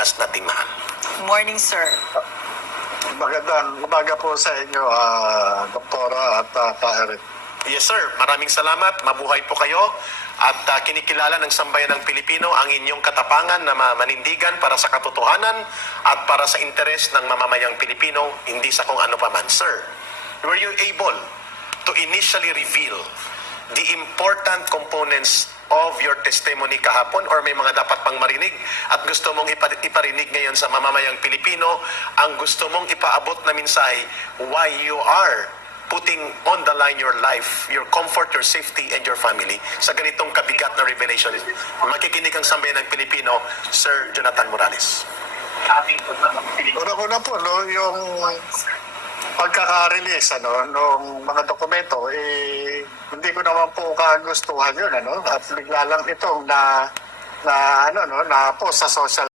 Pilipinas nating mahal. Morning, sir. Magandang umaga po sa inyo, Doktora at Pa-Eric. Yes sir, maraming salamat. Mabuhay po kayo. At kinikilala ng sambayan ng Pilipino ang inyong katapangan na manindigan para sa katotohanan at para sa interes ng mamamayang Pilipino, hindi sa kung ano pa man. Sir, were you able to initially reveal the important components of your testimony kahapon, or may mga dapat pang marinig at gusto mong iparinig ngayon sa mamamayang Pilipino ang gusto mong ipaabot na mensahe why you are putting on the line your life, your comfort, your safety, and your family sa ganitong kabigat na revelation? Makikinig ang sambayan ng Pilipino, Sir Jonathan Morales. Una-una po, no, yung pagkaka-release nung mga dokumento, hindi ko naman po kagustuhan yun, at bigla lang itong na post sa social